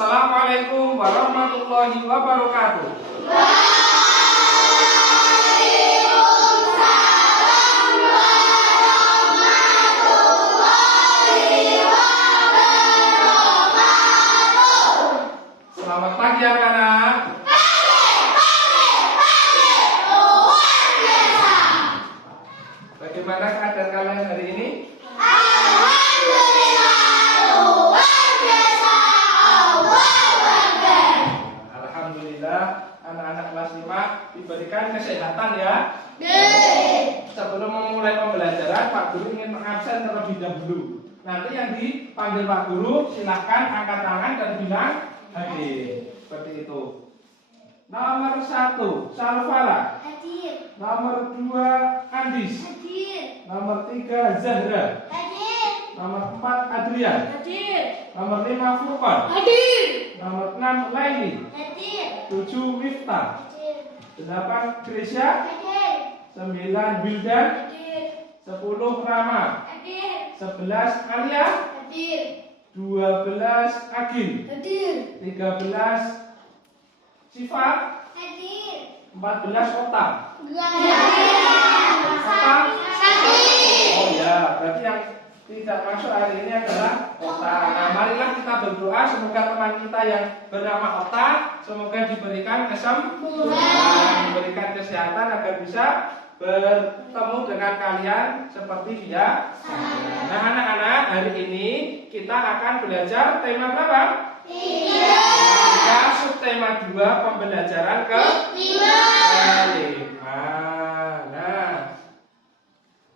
Assalamualaikum warahmatullahi wabarakatuh. Selamat pagi anak-anak. Bagaimana keadaan kalian hari ini? Alhamdulillah, anak-anak kelas 5 diberikan kesehatan ya. Sebelum memulai pembelajaran, Pak Guru ingin mengabsen terlebih dahulu. Nanti yang dipanggil Pak Guru silahkan angkat tangan dan bilang hadir. Seperti itu. Nomor 1 Salfara. Hadir. Nomor 2 Andis. Hadir. Nomor 3 Zahra. Hadir. Nomor 4 Adrian. Hadir. Nomor 5 Furqan. Hadir. Nomor 6 Laili. Hadir. 7 Miftah. Hadir. 8 Grisya. Hadir. 9 Wildan. Hadir. 10 Rama. Hadir. 11 Alia. Hadir. 12 Agil. Hadir. 13 Siva. Hadir. 14 Ota. Ota. Oh ya, berarti yang tidak masuk hari ini adalah Ota. Nah, marilah kita berdoa semoga teman kita yang bernama Ota semoga diberikan kesembuhan, diberikan kesehatan agar bisa bertemu dengan kalian seperti dia. Nah, anak-anak, hari ini kita akan belajar tema berapa? 3. Subtema 2 pembelajaran ke-5. Nah,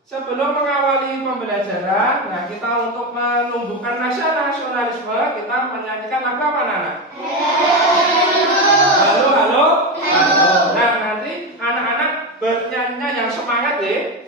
sebelum mengawali pembelajaran, kita untuk menumbuhkan rasa nasionalisme, kita menyanyikan lagu apa, anak-anak? Halo, halo, halo. Nah, nanti anak-anak bernyanyinya yang semangat ya.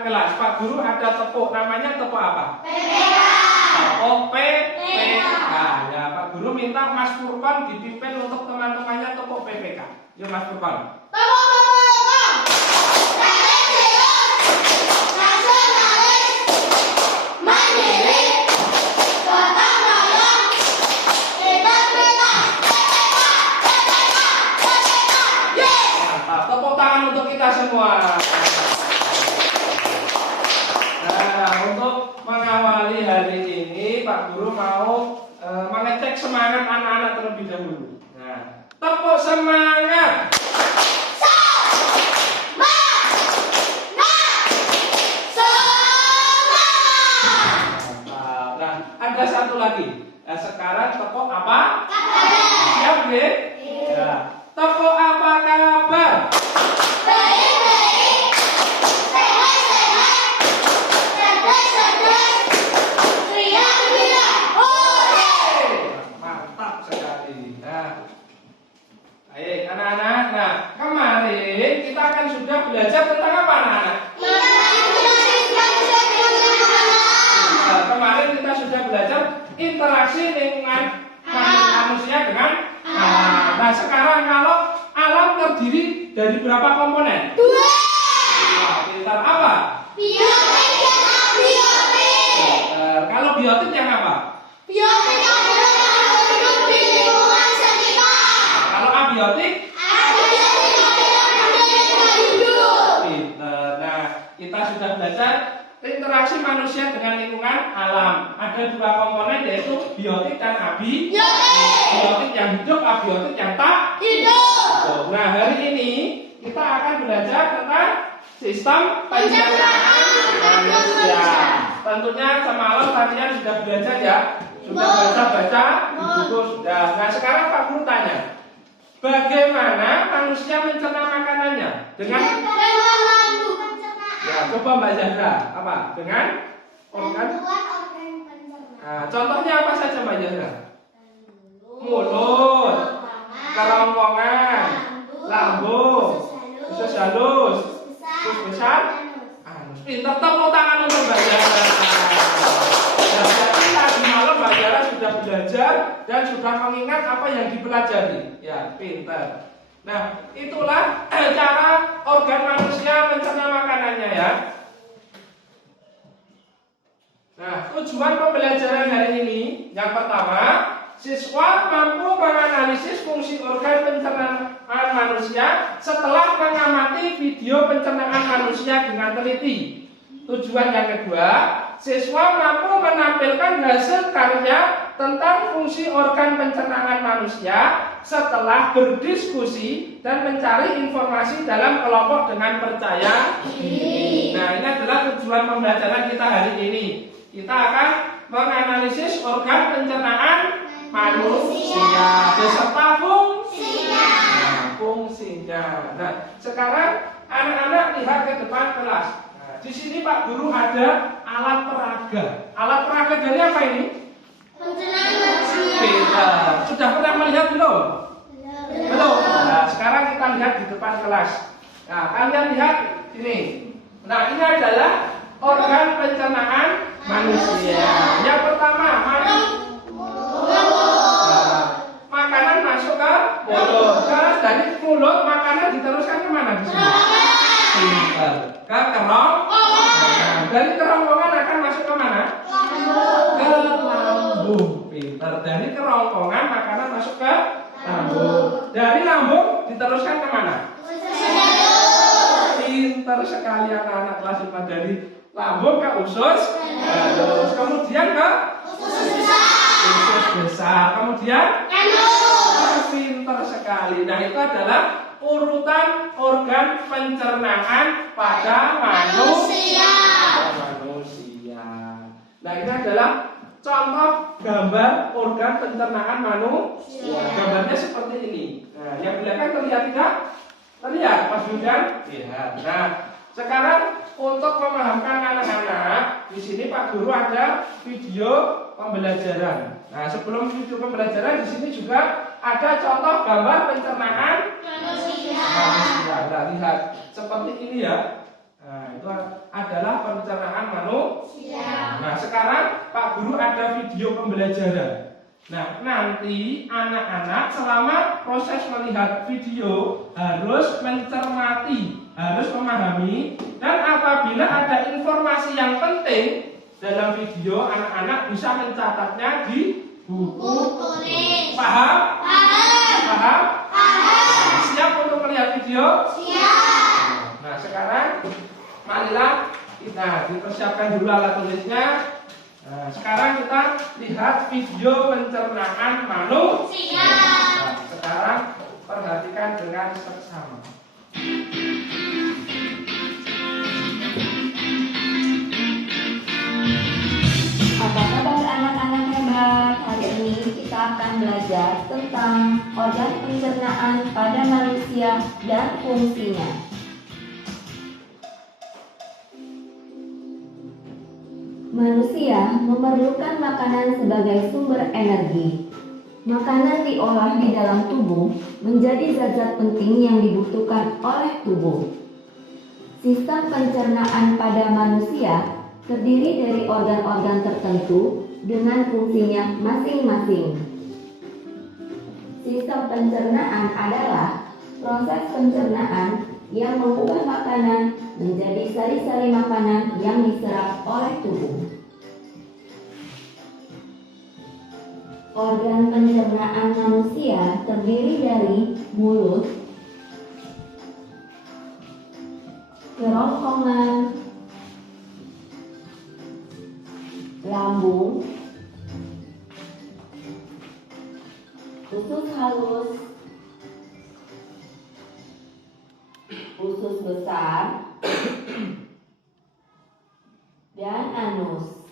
Kelas Pak Guru ada tepuk, namanya tepuk apa? PPK. Tepuk PPK. Ya, Pak Guru minta Mas Furqan dipimpin untuk teman-temannya tepuk PPK. Yuk Mas Furqan. Tepuk PPK. Nasionalis, mandiri, gotong royong, integritas. PPK. Mantap. Tepuk tangan untuk kita semua. Untuk mengawali hari ini, Pak Guru mau mengecek semangat anak-anak terlebih dahulu. Nah, tepuk semangat. Nah, ada satu lagi. Nah, sekarang tepuk apa? Siap, ya? Ya. Tepuk apa kabar? Anak-anak, nah kemarin kita akan sudah belajar tentang apa, anak-anak? Nah, kemarin kita sudah belajar interaksi lingkungan manusia dengan alam. Nah, sekarang kalau alam terdiri dari berapa komponen? 2. Nah, pintar apa? Biotik dan abiotik. Kalau biotik yang apa? Biotik adalah makhluk hidup di lingkungan sekitar. Kalau abiotik? Abiotik adalah makhluk yang tidak hidup. Nah, kita sudah belajar interaksi manusia dengan lingkungan alam. Ada dua komponen yaitu biotik dan abiotik. Biotik yang hidup, abiotik yang tak hidup. Nah, hari ini kita akan belajar tentang sistem pencernaan manusia. Tentunya semalam kalian sudah belajar ya, sudah baca-baca di buku sudah. Nah, sekarang Pak Guru tanya, bagaimana manusia mencerna makanannya? Dengan ya, coba Mbak Zahra, apa? Dengan organ? Nah, contohnya apa saja Mbak Zahra? Mulut, kerongkongan, lambung, usus halus, usus besar, anus. Pintar, tepuk tangan untuk Mbak Zahra. Nah, jadi tadi malam Mbak Zahra sudah belajar dan sudah mengingat apa yang dipelajari. Ya, pintar. Nah, itulah cara organ manusia mencerna makanannya ya. Nah, tujuan pembelajaran hari ini yang pertama, siswa mampu menganalisis fungsi organ pencernaan manusia setelah mengamati video pencernaan manusia dengan teliti. Tujuan yang kedua, siswa mampu menampilkan hasil karya tentang fungsi organ pencernaan manusia setelah berdiskusi dan mencari informasi dalam kelompok dengan percaya diri. Nah, ini adalah tujuan pembelajaran kita hari ini. Kita akan menganalisis organ pencernaan manusia beserta fungsinya. Fungsinya. Nah, sekarang anak-anak lihat ke depan kelas. Nah, di sini Pak Guru ada alat peraga. Alat peraga dari apa ini? Pencernaan manusia. Sudah pernah melihat belum? Belum. Nah, sekarang kita lihat di depan kelas. Nah, kalian lihat ini. Nah, ini adalah organ pencernaan manusia. Yang pertama, makanan masuk ke mulut. Dari mulut makanan diteruskan kemana di sini? Ke kerongkongan. Dari kerongkongan akan masuk ke mana? Ke lambung. Pintar. Dari kerongkongan makanan masuk ke lambung. Dari lambung diteruskan kemana? Pintar sekali anak-anak kelas 4. Dari lambung ke usus halus. Kemudian ke usus besar. Kemudian pintar sekali. Nah, itu adalah urutan organ pencernaan pada manusia. Nah, ini adalah contoh gambar organ pencernaan manusia. Gambarnya seperti ini. Nah, yang belakang terlihat tidak? Terlihat, Mas Yudan? Lihat. Nah, sekarang untuk memahamkan anak-anak, di sini Pak Guru ada video pembelajaran. Nah, sebelum video pembelajaran di sini juga ada contoh gambar pencernaan manusia. Nah, lihat seperti ini ya. Nah, itu adalah pencernaan manusia. Nah, sekarang Pak Guru ada video pembelajaran. Nah, nanti anak-anak selama proses melihat video harus mencermati, harus memahami, dan apabila ada informasi yang penting dalam video, anak-anak bisa mencatatnya di buku tulis. Paham? Paham? Siap untuk melihat video? Siap. Nah, sekarang marilah kita dipersiapkan dulu alat tulisnya. Nah, sekarang kita lihat video pencernaan manusia. Nah, sekarang perhatikan dengan seksama. Apa kabar anak-anak hebat? Hari ini kita akan belajar tentang organ pencernaan pada manusia dan fungsinya. Manusia memerlukan makanan sebagai sumber energi. Makanan diolah di dalam tubuh menjadi zat-zat penting yang dibutuhkan oleh tubuh. Sistem pencernaan pada manusia terdiri dari organ-organ tertentu dengan fungsinya masing-masing. Sistem pencernaan adalah proses pencernaan yang mengubah makanan menjadi sari-sari makanan yang diserap oleh tubuh. Organ pencernaan manusia terdiri dari mulut, kerongkongan, lambung, usus halus, usus besar, dan anus.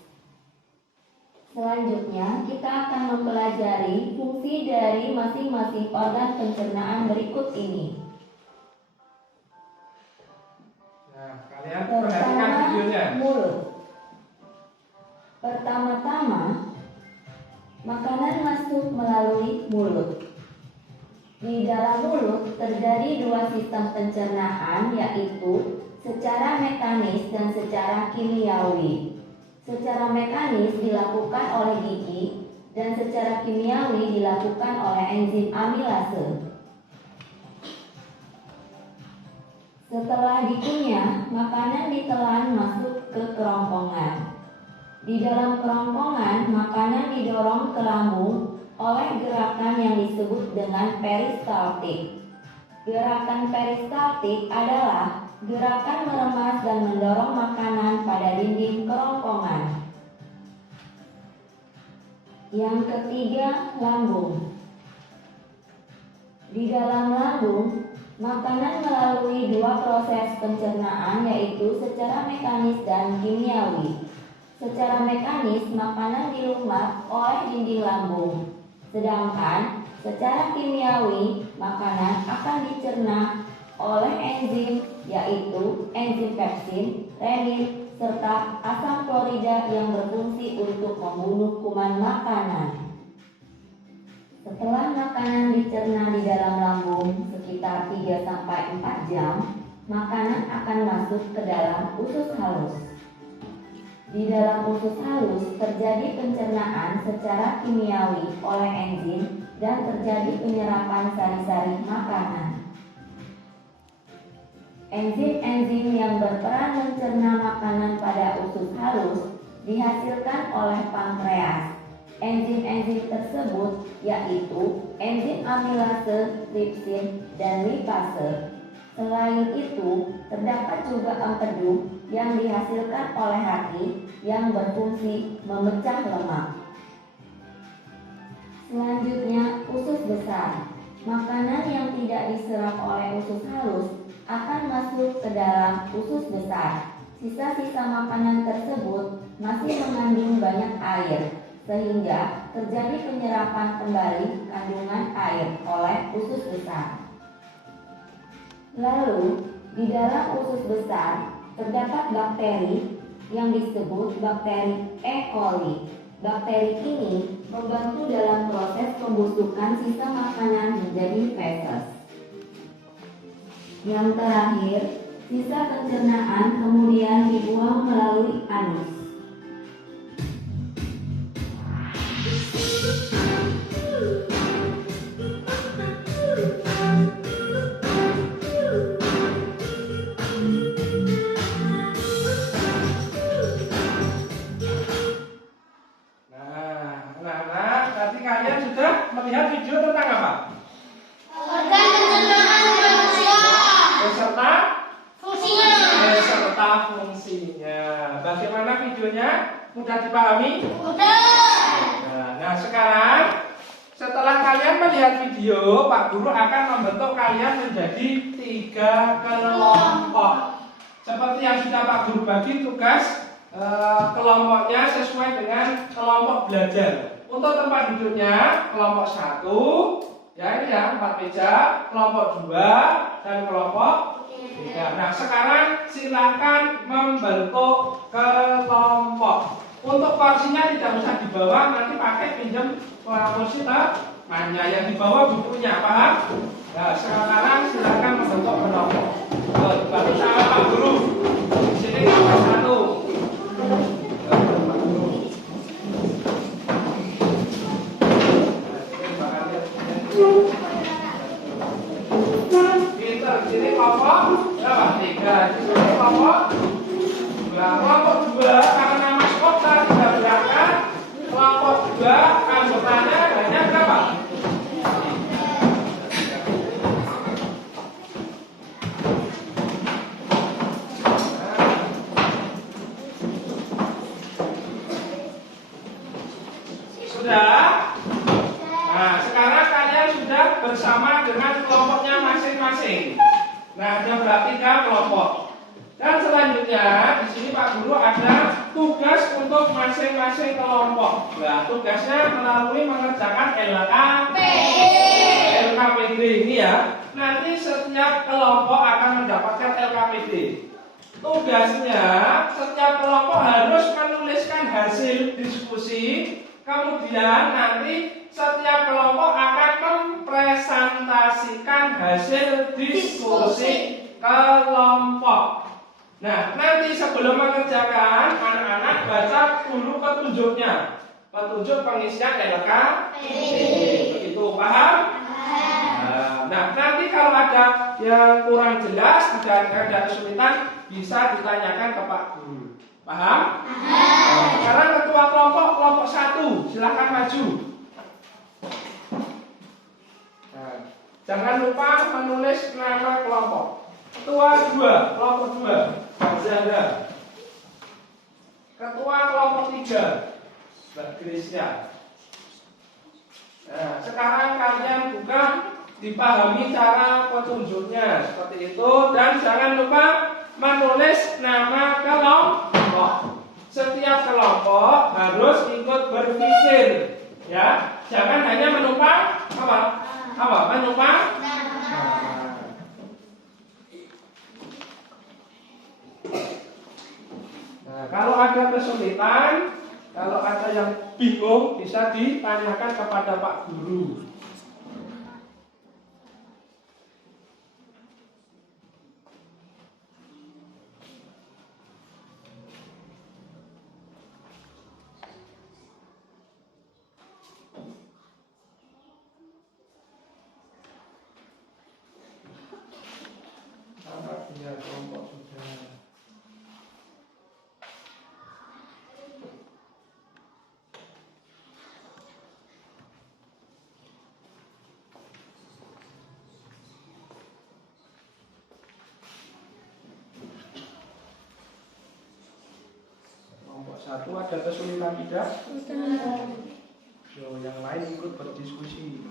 Selanjutnya, kita akan mempelajari fungsi dari masing-masing organ pencernaan berikut ini. Nah, kalian perhatikan videonya. Mulut. Pertama-tama, makanan masuk melalui mulut. Di dalam mulut terjadi dua sistem pencernaan, yaitu secara mekanis dan secara kimiawi. Secara mekanis dilakukan oleh gigi dan secara kimiawi dilakukan oleh enzim amilase. Setelah dikunyah, makanan ditelan masuk ke kerongkongan. Di dalam kerongkongan, makanan didorong ke lambung oleh gerakan yang disebut dengan peristaltik. Gerakan peristaltik adalah gerakan meremas dan mendorong makanan pada dinding kerongkongan. Yang ketiga, lambung. Di dalam lambung, makanan melalui dua proses pencernaan, yaitu secara mekanis dan kimiawi. Secara mekanis, makanan dilumat oleh dinding lambung. Sedangkan secara kimiawi, makanan akan dicerna oleh enzim, yaitu enzim pepsin, renin, serta asam klorida yang berfungsi untuk membunuh kuman makanan. Setelah makanan dicerna di dalam lambung sekitar 3-4 jam, makanan akan masuk ke dalam usus halus. Di dalam usus halus terjadi pencernaan secara kimiawi oleh enzim dan terjadi penyerapan sari-sari makanan. Enzim-enzim yang berperan mencerna makanan pada usus halus dihasilkan oleh pankreas. Enzim-enzim tersebut yaitu enzim amilase, tripsin, dan lipase. Selain itu, terdapat juga empedu yang dihasilkan oleh hati yang berfungsi memecah lemak. Selanjutnya, usus besar. Makanan yang tidak diserap oleh usus halus akan masuk ke dalam usus besar. Sisa-sisa makanan tersebut masih mengandung banyak air, sehingga terjadi penyerapan kembali kandungan air oleh usus besar. Lalu, di dalam usus besar terdapat bakteri yang disebut bakteri E. coli. Bakteri ini membantu dalam proses pembusukan sisa makanan menjadi feses. Yang terakhir, sisa pencernaan kemudian dibuang melalui anus. Kalian sudah melihat video tentang apa? Organ pencernaan manusia Beserta fungsinya. Beserta fungsinya. Bagaimana videonya? Mudah dipahami? Udah. Nah, sekarang setelah kalian melihat video, Pak Guru akan membentuk kalian menjadi 3 kelompok. Seperti yang sudah Pak Guru bagi tugas kelompoknya sesuai dengan kelompok belajar. Untuk tempat duduknya kelompok 1, ya ini ya 4 meja, kelompok 2 dan kelompok 3. Nah, sekarang silakan membentuk kelompok. Untuk porsinya tidak usah dibawa, nanti pakai pinjam kursi temannya yang dibawa bukunya, paham? Nah, sekarang silakan membentuk kelompok. Baru sama Pak Guru. Di sini kelompok 1. Sini kelompok berapa? 3. Di sini kelompok 2. Kelompok 2 karena Mas Kota sudah berangkat. Kelompok 2 anggotanya hanya berapa? 3. Nah, ada berarti 3 kelompok. Dan selanjutnya di sini Pak Guru ada tugas untuk masing-masing kelompok. Nah, tugasnya melalui mengerjakan LKPD ini ya. Nanti setiap kelompok akan mendapatkan LKPD. Tugasnya setiap kelompok harus menuliskan hasil diskusi. Kemudian nanti setiap kelompok akan mempresentasikan hasil diskusi kelompok. Nah, nanti sebelum mengerjakan, anak-anak baca dulu petunjuknya. Petunjuk pengisian LKPD. Begitu, paham? Nah, nanti kalau ada yang kurang jelas, ada kesulitan, bisa ditanyakan ke Pak Guru. Paham? Sekarang ketua kelompok 1, silahkan maju. Nah, jangan lupa menulis nama kelompok. Ketua 2, kelompok 2, Mbak Zahra. Ketua kelompok 3, Mbak Gracia. Nah, sekarang kalian buka, dipahami cara petunjuknya seperti itu, dan jangan lupa menulis nama kelompok. Setiap kelompok harus ikut berpikir, ya. Jangan hanya menumpang apa? Menumpang. Nah, kalau ada kesulitan, kalau ada yang bingung, bisa ditanyakan kepada Pak Guru. Ya, kelompok sudah. Kelompok 1 ada kesulitan tidak? So, yang lain ikut berdiskusi.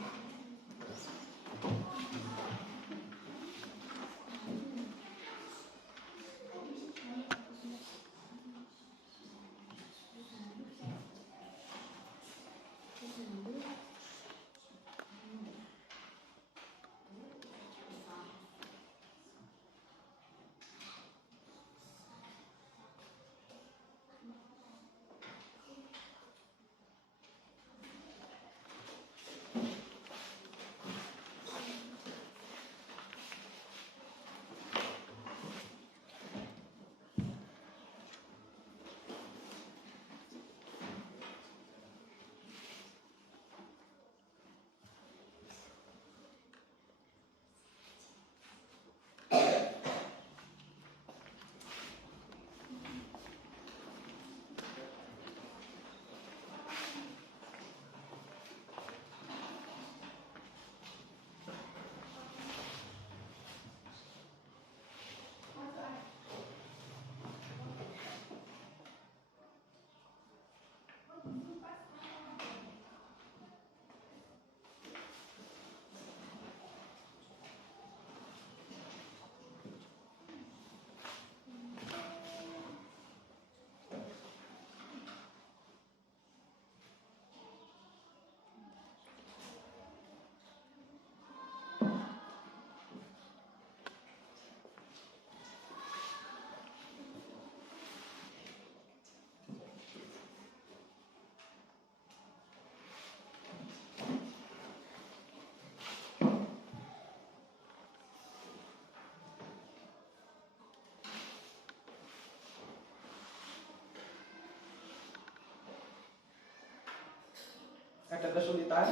Ada kesulitan?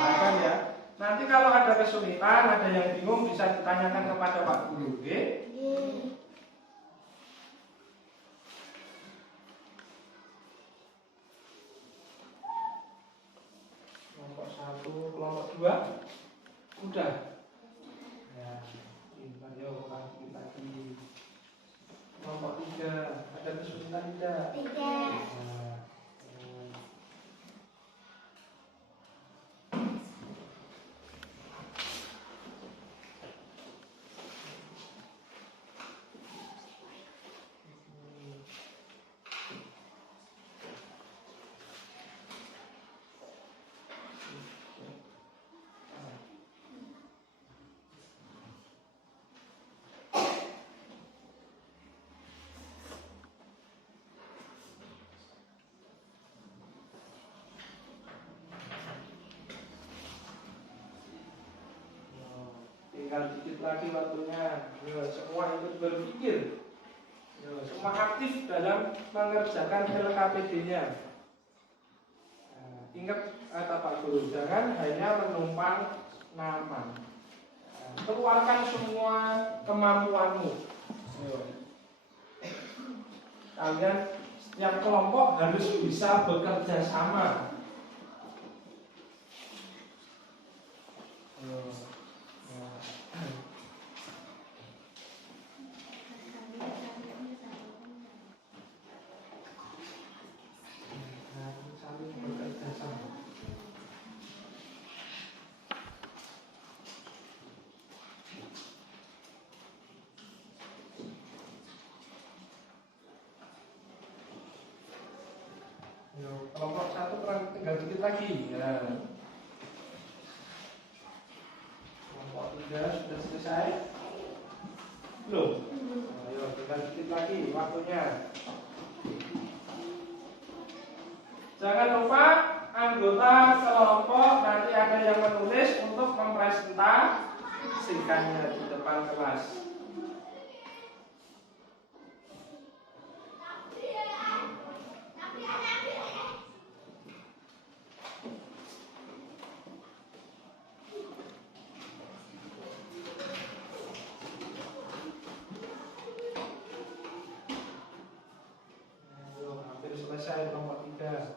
Akan ya. Nanti kalau ada kesulitan, ada yang bingung, bisa ditanyakan kepada Pak Guru, oke? Kelompok 1, kelompok 2, udah. Ya, yuk lagi. Kelompok 3, ada kesulitan tidak? Tidak. tinggal dikit lagi waktunya. Yo, semua ikut berpikir. Yo, semua aktif dalam mengerjakan LKPD-nya. Nah, ingat kata Pak Guru, jangan hanya menumpang nama. Nah, keluarkan semua kemampuanmu. Yo. Kalian setiap kelompok harus bisa bekerja sama. Saling bekerja sama. Kelompok satu tinggal dikit lagi ya. Kelompok 3 sudah selesai belum? Ayo tinggal dikit lagi waktunya. Jangan lupa anggota kelompok nanti ada yang menulis untuk mempresentasikannya di depan kelas. Selesai kelompok 3.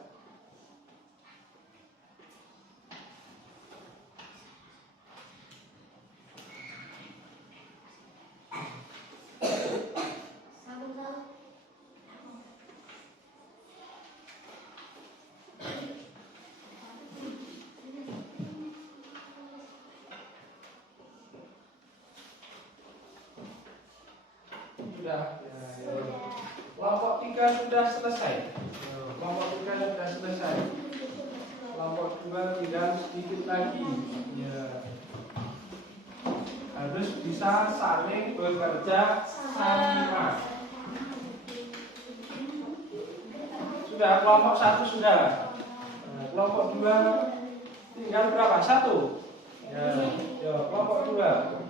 Sudah. Kelompok 3 sudah selesai. Kelompok 3 sudah selesai. Kelompok 2 tinggal sedikit lagi. Ya. Harus bisa saling bekerja sama. Sudah, kelompok 1 sudah. Nah, kelompok 2 tinggal berapa? 1. Ya, kelompok 2.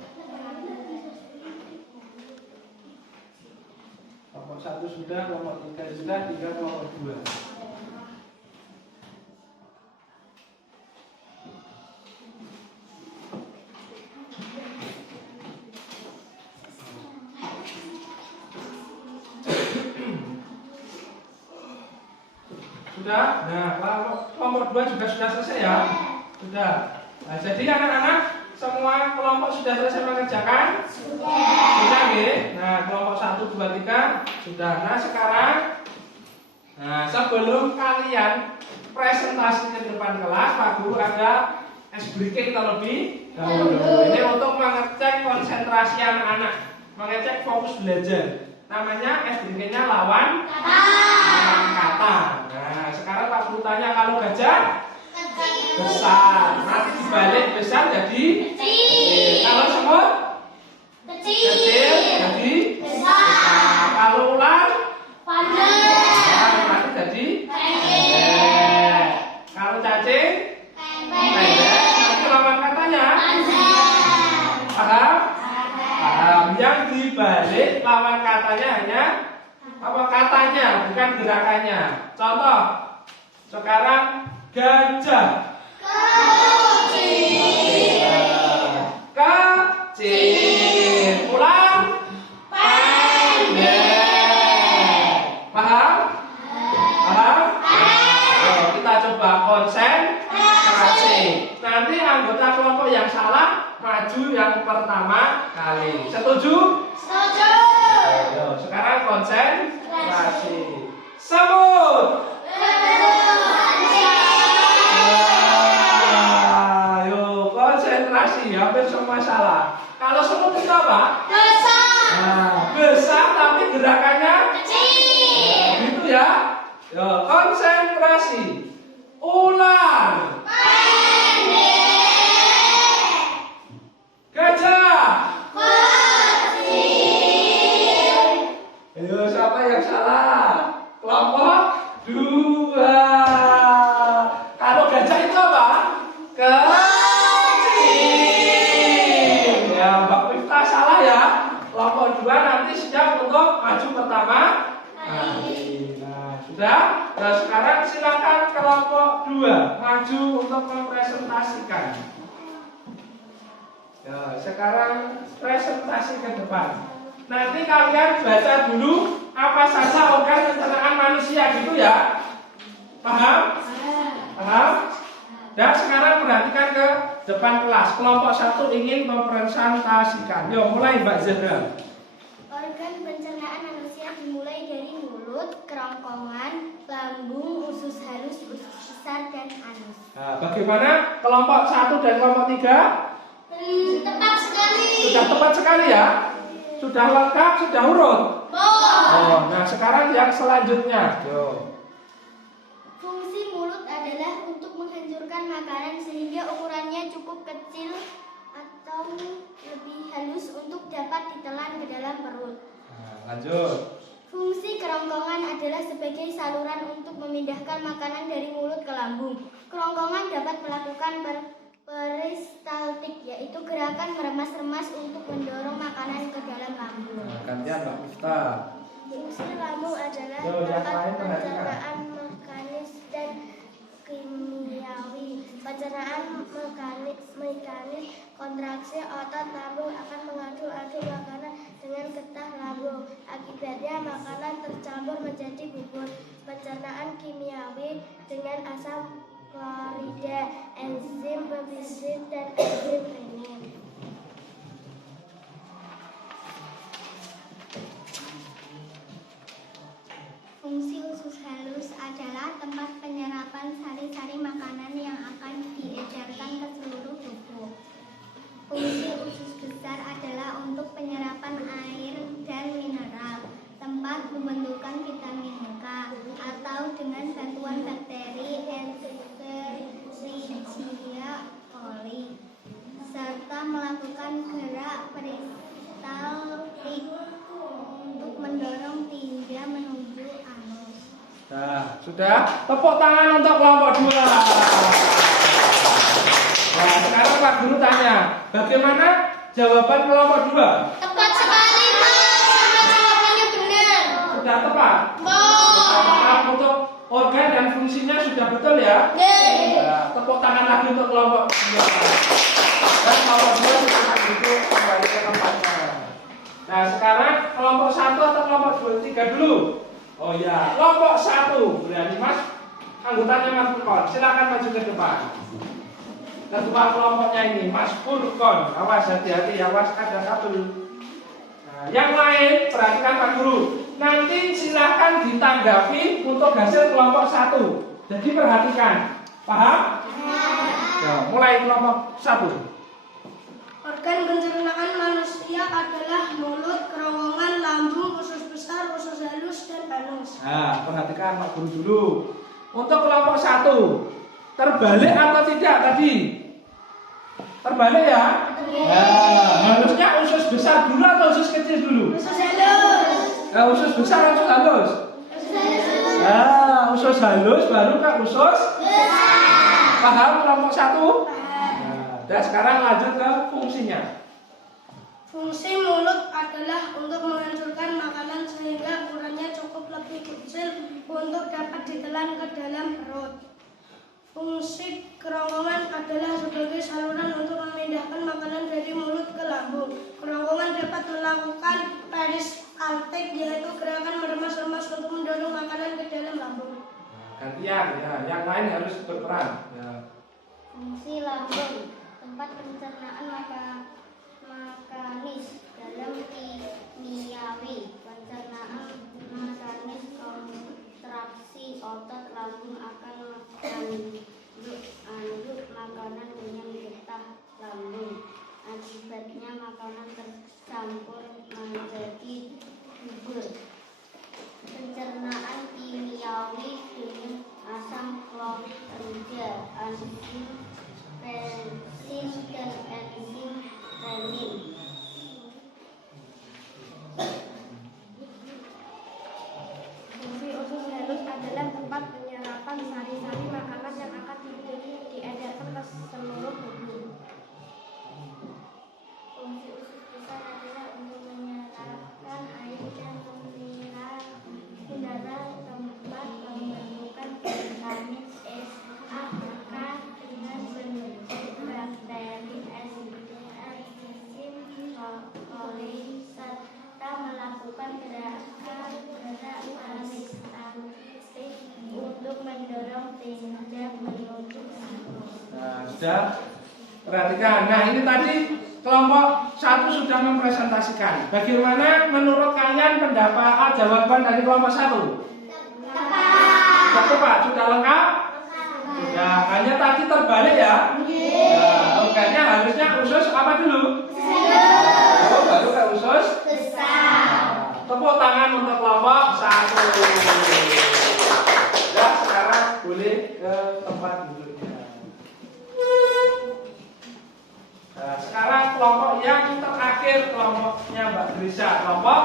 Kelompok 1 sudah, kelompok 3 sudah, tinggal kelompok 2. Sudah? Nah, kelompok 2 juga sudah selesai ya? Sudah. Nah, jadi anak-anak semua kelompok sudah selesai mengerjakan? Sudah, nggih? Nah, kelompok 1, 2, 3 sudah. Nah, sekarang sebelum kalian presentasi ke depan kelas, Pak Guru ada ice breaking terlebih dahulu. Ini untuk mengecek konsentrasi anak-anak, mengecek fokus belajar. Namanya ice breakingnya lawan kata. Nah, sekarang Pak Guru tanya, kalau gajah besar, nanti dibalik besar jadi kecil. Kalau semut kecil jadi besar. Kalau ular nanti jadi pendek. Kalau cacing pendek. Nanti lawan katanya paham? Paham. Yang dibalik lawan katanya hanya apa katanya, bukan gerakannya. Contoh, sekarang gajah kecil, ular pendek. Paham? Paham? Kita coba konsentrasi. Nanti anggota kelompok yang salah maju yang pertama kali. Setuju? Setuju. Ayo, sekarang konsentrasi. Semut. Ayo, konsentrasi. Hampir semua salah. Kalau semut itu apa? Besar. Nah, besar tapi gerakannya Kecil. gitu ya. Yo, konsentrasi. Ular. Pendek. Gajah. Kecil. kelompok 2 nanti siap untuk maju pertama kali. Nah, sudah. Nah, sekarang silakan kelompok 2 maju untuk mempresentasikan. Ya, sekarang presentasi ke depan. Nanti kalian baca dulu apa saja organ pencernaan manusia gitu ya. Paham? Paham? Dan sekarang perhatikan ke depan kelas. Kelompok 1 ingin mempresentasikan. Yo, mulai Mbak Zahra. Organ pencernaan manusia dimulai dari mulut, kerongkongan, lambung, usus halus, usus besar, dan anus. Nah, bagaimana kelompok 1 dan kelompok 3? Tepat sekali. Sudah tepat sekali ya? Sudah lengkap, sudah urut? Oh, nah sekarang yang selanjutnya. Yo. Fungsi mulut adalah untuk menghancurkan makanan sehingga ukurannya cukup kecil atau lebih halus untuk dapat ditelan ke dalam perut. Nah, lanjut. Fungsi kerongkongan adalah sebagai saluran untuk memindahkan makanan dari mulut ke lambung. Kerongkongan dapat melakukan peristaltik, yaitu gerakan meremas-remas untuk mendorong makanan ke dalam lambung. Nah, gantian Mbak Miftah. Fungsi lambung adalah Yo, yang tempat lain perhatikan. pencernaan mekanis dan kimiawi. Pencernaan mekanis, kontraksi otot lambung akan mengaduk-aduk makanan dengan getah lambung. Akibatnya makanan tercampur menjadi bubur. Pencernaan kimiawi dengan asam klorida, enzim pembisit, dan enzim renin. Fungsi usus halus adalah tempat penyerapan sari-sari makanan yang akan diedarkan ke seluruh tubuh. Fungsi usus besar adalah untuk penyerapan air dan mineral, tempat pembentukan vitamin K, atau dengan bantuan bakteri Escherichia coli, serta melakukan gerak peristaltik untuk mendorong tinja menuju anus. Nah, sudah. Tepuk tangan untuk kelompok 2. Nah, sekarang Pak Guru tanya, bagaimana jawaban kelompok 2? Tepat sekali, Mas. Sama jawabannya benar. Sudah tepat? Maaf, untuk organ dan fungsinya sudah betul ya? Nah, tepuk tangan lagi untuk kelompok 2. Dan kelompok 2 sudah duduk kembali ke tempatnya. Nah, sekarang kelompok 1 atau kelompok 3 dulu? Oh ya, kelompok 1. Berani Mas, anggotanya Mas Furkon, silakan maju ke depan. Ketua kelompoknya ini Mas Furkon. Awas, hati-hati, awas ada kabel. Nah, yang lain perhatikan Pak Guru. Nanti silakan ditanggapi untuk hasil kelompok 1. Jadi perhatikan, paham? Nah, mulai kelompok 1. Organ pencernaan manusia adalah mulut, kerongkongan, lambung, usus besar, usus halus, dan anus. Nah, perhatikan Pak Guru dulu. Untuk kelompok 1, terbalik atau tidak tadi? Terbalik ya? Nah, harusnya usus besar dulu atau usus kecil dulu? Usus halus. Usus besar atau usus halus? Nah, usus halus baru ke usus besar. Paham kelompok 1? Nah, dan sekarang lanjut ke fungsinya. Fungsi mulut adalah untuk menghancurkan makanan sehingga ukurannya cukup lebih kecil untuk dapat ditelan ke dalam perut. Fungsi kerongkongan adalah sebagai saluran untuk memindahkan makanan dari mulut ke lambung. Kerongkongan dapat melakukan peristaltik, yaitu gerakan meremas-remas untuk mendorong makanan ke dalam lambung. Gantian ya, yang lain harus berperan. Ya. Fungsi lambung, tempat pencernaan mekanis dalam kimiawi. Pencernaan mekanis, kontraksi otot lambung akan mengandung makanan dengan getah lambung. Akibatnya makanan tercampur menjadi bubur. Pencernaan kimiawi dengan asam klorida, enzim pembisit, dan enzim renin. sudah perhatikan. Nah, ini tadi kelompok 1 sudah mempresentasikan. Bagaimana menurut kalian pendapat jawaban dari kelompok 1? Tepat. Sudah lengkap? Sudah. Hanya tadi terbalik ya? Nah, organnya harusnya usus apa dulu? Baru ke usus besar. Tepuk tangan untuk kelompok 1. Ya, sekarang boleh ke tempat duduknya. Nah, sekarang kelompok yang terakhir, kelompoknya Mbak Grisa, kelompok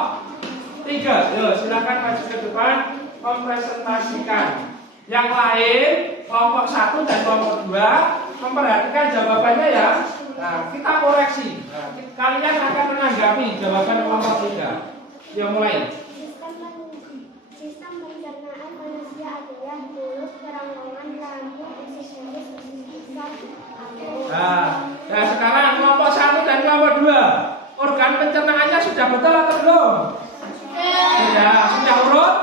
3. Yo, silakan maju ke depan, mempresentasikan. Yang lain, kelompok 1 dan kelompok 2, memperhatikan jawabannya ya. Nah, kita koreksi. Nah, kalian akan menanggapi jawaban kelompok 3. Ya, mulai. Sistem pencernaan manusia adalah mulut, kerongkongan, lambung, usus halus, usus besar, Nah, sekarang kelompok 1 dan kelompok 2, organ pencernaannya sudah betul atau belum? Sudah urut?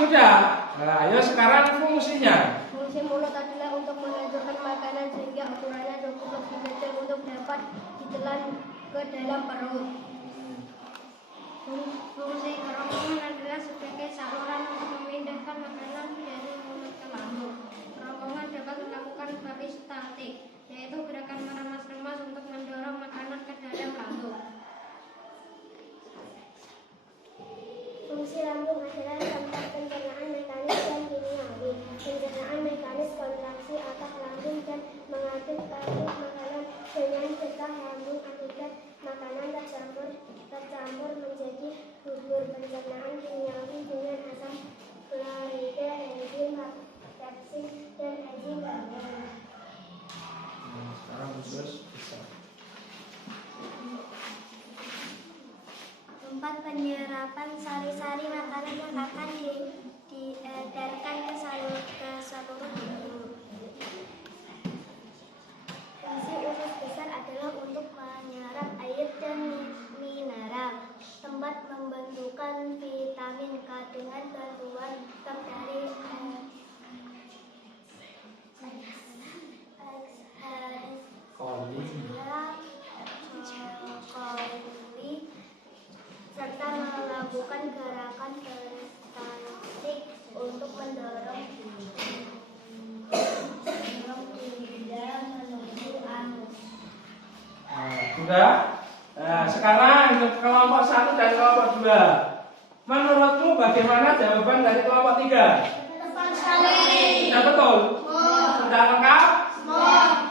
Sudah. Nah, ayo sekarang fungsinya. Fungsi mulut adalah untuk menghancurkan makanan sehingga ukurannya cukup lebih kecil untuk dapat ditelan ke dalam perut. Fungsi kerongkongan adalah sebagai saluran untuk memindahkan makanan dari mulut ke lambung. Kerongkongan dapat melakukan peristaltik, yaitu gerakan meremas-remas untuk mendorong makanan ke dalam lambung. Fungsi lambung adalah tempat pencernaan mekanis dan kimiawi. Pencernaan mekanis kontraksi otak lambung dan mengaduk makanan dengan getah lambung akibat makanan tercampur menjadi bubur. Pencernaan kimiawi dengan asam klorida, enzim pepsin, dan enzim gabungan. Sekarang usus besar. Tempat penyerapan sari-sari makanan yang akan diedarkan ke seluruh tubuh. Fungsi usus besar adalah untuk menyerap air dan mineral. Tempat membentukkan vitamin K dengan bantuan lengkap dari koli, serta melakukan gerakan peristaltik untuk mendorong lidah menuju anus. Sudah? Nah, sekarang untuk kelompok 1 dan kelompok 2. Menurutmu bagaimana jawaban dari kelompok 3? Tepat sekali. Sudah betul? Sudah lengkap?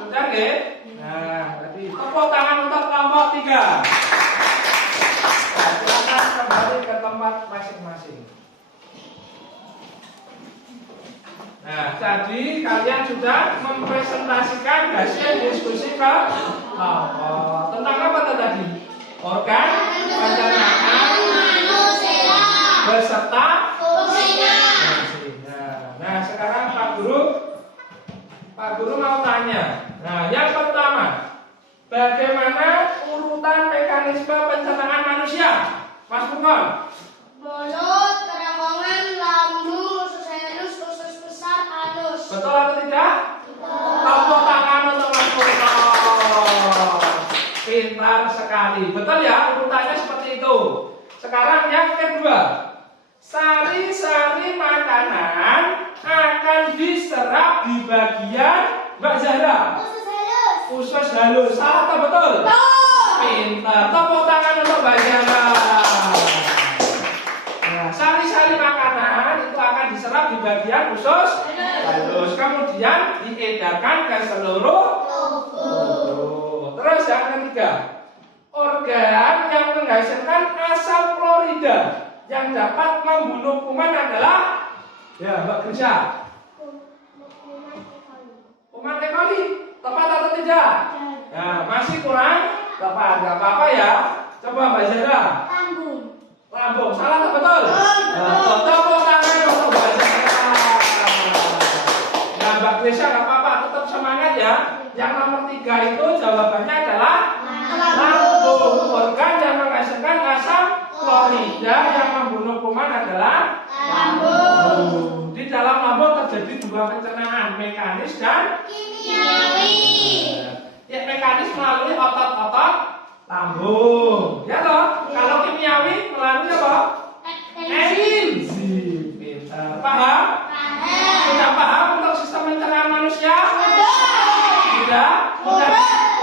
Sudah, nggih? Nah, berarti tepuk tangan untuk kelompok 3. Nah, silakan kembali ke tempat masing-masing. Nah, tadi kalian sudah mempresentasikan hasil diskusi ke kelompok. Tentang apa tadi? Organ pencernaan manusia beserta fungsinya. Nah, sekarang Pak Guru mau tanya. Nah, yang pertama, bagaimana urutan mekanisme pencernaan manusia? Mas Bukon. Mulut, kerongkongan, lambung, usus halus, usus besar, anus. Betul atau tidak? Tepuk tangan untuk Mas Bukon. Pintar sekali. Betul ya, urutannya seperti itu. Sekarang yang kedua, sari-sari makanan akan diserap di bagian Mbak Zahra. Usus halus. Salah atau betul? Pintar. Tepuk tangan untuk Mbak Zahra. Nah, sari-sari makanan itu akan diserap di bagian usus halus, kemudian diedarkan ke seluruh tubuh. Terus yang ketiga, organ yang menghasilkan asam klorida yang dapat membunuh kuman adalah Mbak Grisa. Kuman E. coli. Tepat atau tidak? Nah, masih kurang tepat. Gak apa-apa ya. Coba Mbak Zahra. Lambung. Salah atau betul? Betul. Tepuk tangan untuk Mbak Zahra. Nah, Mbak Grisa gak apa-apa. Tetap semangat ya. Yang nomor 3 itu jawabannya adalah lambung. Organ yang menghasilkan asam klorida yang membunuh kuman adalah lambung. Di dalam lambung terjadi dua pencernaan, mekanis dan kimiawi. lambung. Ya toh? Kalau kimiawi melalui apa? Enzim. Pintar. Paham? Sudah paham untuk sistem pencernaan manusia? Sudah?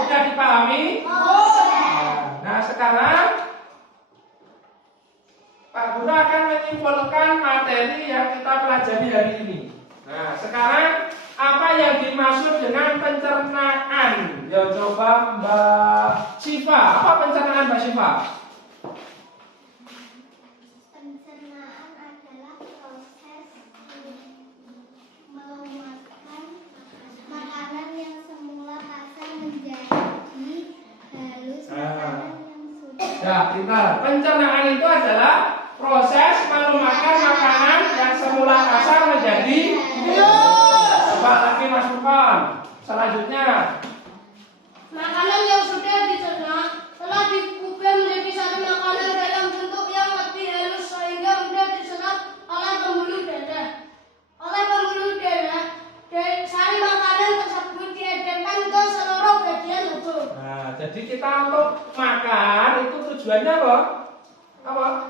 Sudah dipahami? Nah, sekarang Pak Guru akan menyimpulkan materi yang kita pelajari hari ini. Nah, sekarang apa yang dimaksud dengan pencernaan? Ya, coba Mbak Syifa. Apa pencernaan Mbak Syifa? Pencernaan adalah proses melumatkan makanan yang semula kasar menjadi halus, makanan yang sudah. Ya, pintar. Pencernaan itu adalah proses melumatkan makanan yang semula kasar menjadi halus. Coba lagi masukkan. Selanjutnya. Makanan yang sudah dicerna telah diubah menjadi satu makanan dalam bentuk yang lebih halus sehingga mudah diserap oleh pembuluh darah. Dan sari makanan tersebut diedarkan ke seluruh bagian tubuh. Nah, jadi kita untuk makan itu tujuannya apa? Apa?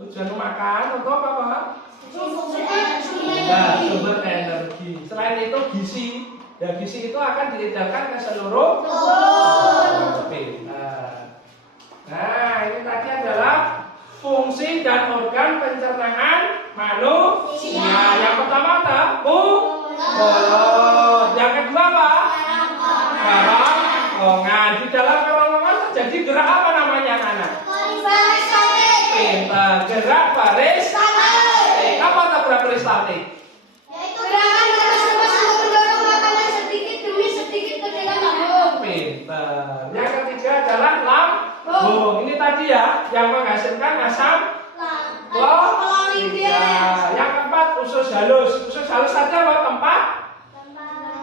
Tujuan makan untuk apa? Nah, sumber energi. Selain itu gizi. Ya, gizi itu akan diedarkan ke seluruh tubuh. Nah, ini tadi adalah fungsi dan organ pencernaan manusia. Yang pertama apa? Mulut. Yang kedua apa? Kerongkongan. Di dalam kerongkongan terjadi gerak apa namanya, anak? Pintar. Gerak peristaltik. Apa itu gerak peristaltik? Gerakan terus-menerus mendorong makanan sedikit demi sedikit ke dalam lambung. Pintar. Yang ketiga adalah lambung. Ini tadi ya, yang menghasilkan asam klorida. Yang keempat usus halus. Usus halus saja apa? Tempat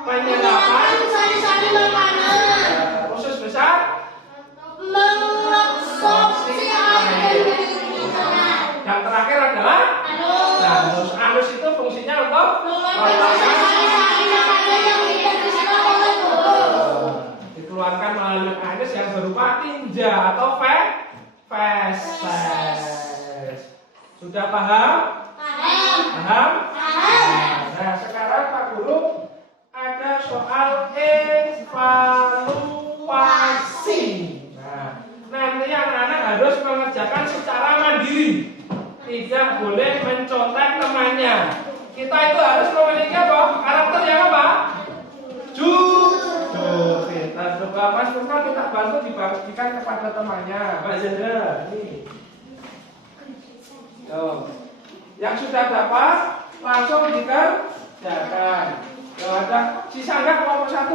penyerapan Sari-sari makanan. usus besar. Mengabsorpsi air dan Yang terakhir adalah anus. Anus itu fungsinya untuk mengeluarkan sari-sari makanan yang tidak diserap oleh tubuh. dikeluarkan melalui anus yang berupa tinja atau feses. Sudah paham? Paham? Nah, sekarang Pak Guru ada soal evaluasi. Nah, nanti anak-anak harus mengerjakan secara mandiri. Tidak boleh mencontek temannya. Kita itu harus memiliki apa? Karakter yang apa? Jujur. Kita coba Mas Nurkan kita bantu dibagikan kepada temannya. Mbak Zendra, ini. Yo. Yang sudah dapat langsung dikerjakan. Yo, ada sisa enggak kelompok 1?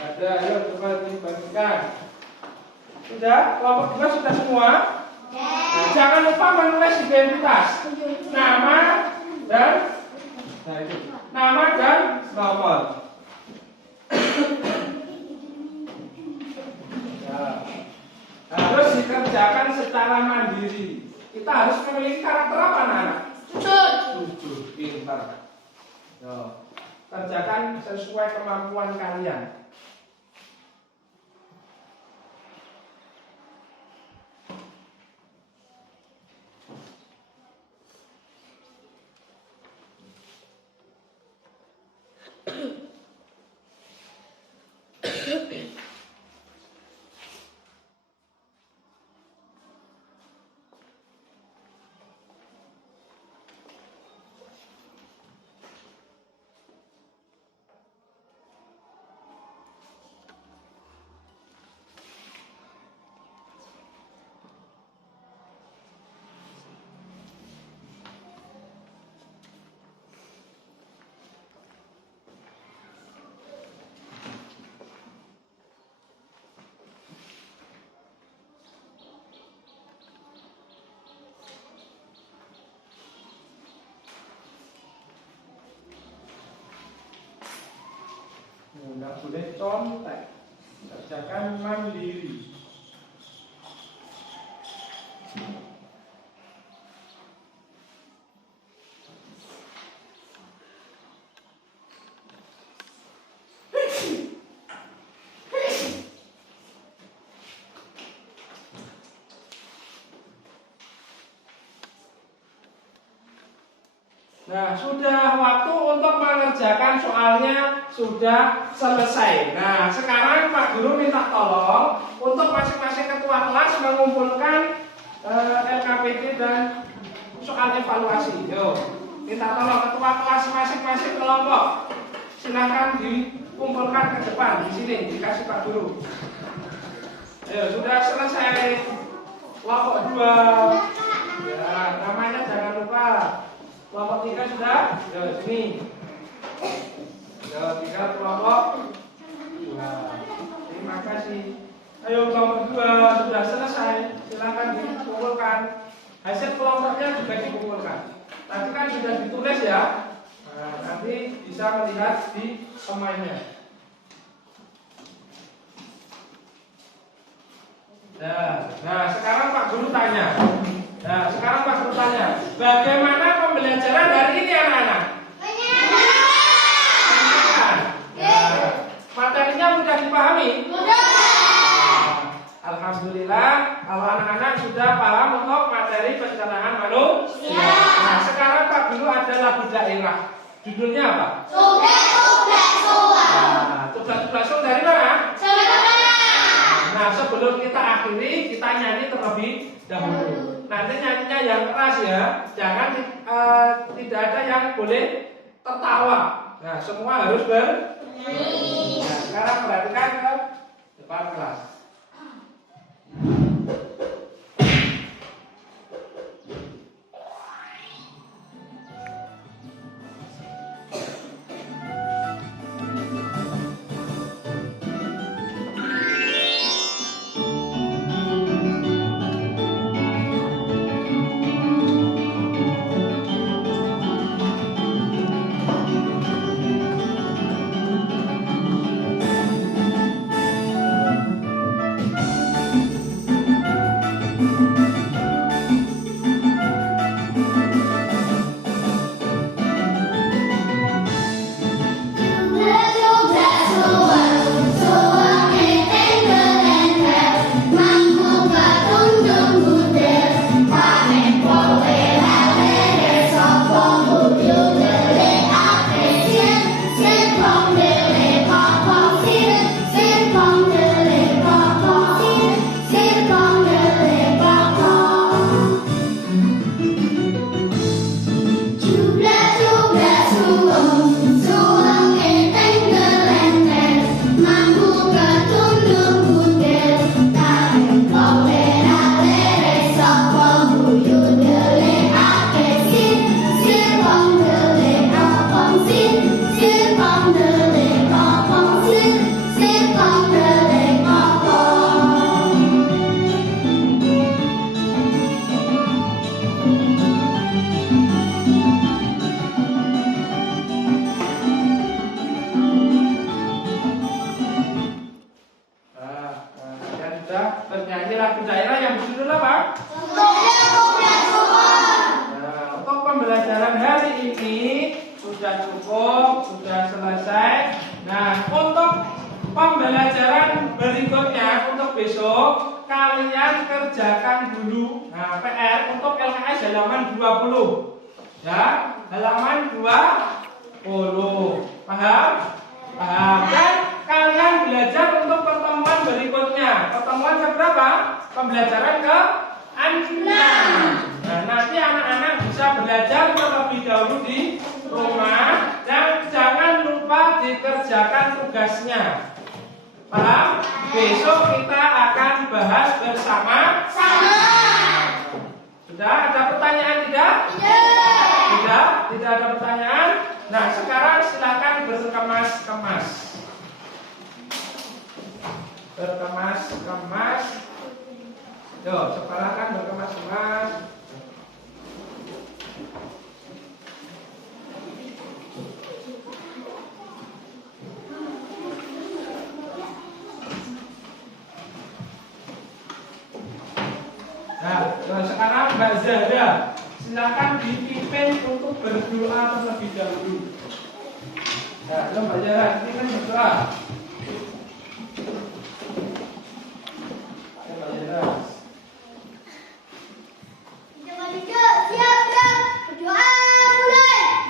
Ada, ayo coba dibagikan. Sudah? Kelompok 2 sudah semua? Nah, jangan lupa menulis identitas. Nama dan nomor. Ya. Harus dikerjakan secara mandiri. Kita harus memiliki karakter apa, anak? Jujur, pintar. Yo. Kerjakan sesuai kemampuan kalian. Nggak boleh contek, kerjakan mandiri. Nah, sudah waktu untuk mengerjakan soalnya sudah selesai. Nah, sekarang Pak Guru minta tolong untuk masing-masing ketua kelas mengumpulkan LKPD dan soal evaluasi. Yo, minta tolong ketua kelas masing-masing kelompok. Silakan dikumpulkan ke depan di sini dikasih Pak Guru. Ayo, sudah selesai kelompok 2. Ya, namanya jangan lupa. Kelompok 3 sudah? Yo, sini. Yo, 3 kelompok 2. Terima kasih. Ayo kelompok 2 sudah selesai. Silakan dikumpulkan. Hasil kelompoknya juga dikumpulkan. Tadi kan sudah ditulis ya. Nah, nanti bisa melihat di pemainnya. Nah, sekarang Pak Guru tanya. Bagaimana pembelajaran hari ini anak-anak? Menyenangkan. Nah, materinya mudah dipahami? Alhamdulillah, kalau anak-anak sudah paham untuk materi pencernaan manusia. Nah, sekarang Pak Guru ada lagu daerah. Judulnya apa? Tugas-tugas dari mana? Nah, sebelum kita akhiri, kita nyanyi terlebih dahulu. Nanti nyanyinya yang keras ya, jangan tidak ada yang boleh tertawa. Nah, semua harus bernyanyi. Nah, sekarang perhatikan ke depan kelas. Nah, sekarang Mbak Zahra, silakan dipimpin untuk berdoa terlebih dahulu. Nah, Mbak Zahra, dipimpin berdoa. Mbak Zahra. Siap, berdoa mulai.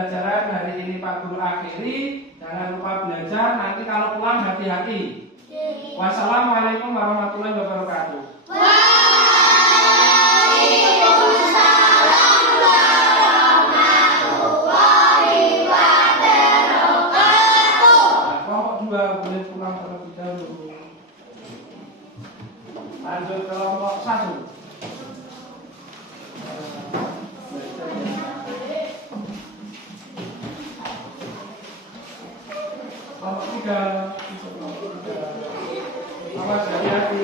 pembelajaran hari ini Pak Guru akhiri. Jangan lupa belajar, nanti kalau pulang hati-hati. Wassalamualaikum warahmatullahi wabarakatuh. Nah, kelompok 2 boleh pulang terlebih dahulu. Lanjut ke kelompok 1. Kelompok 3. Awas hati-hati.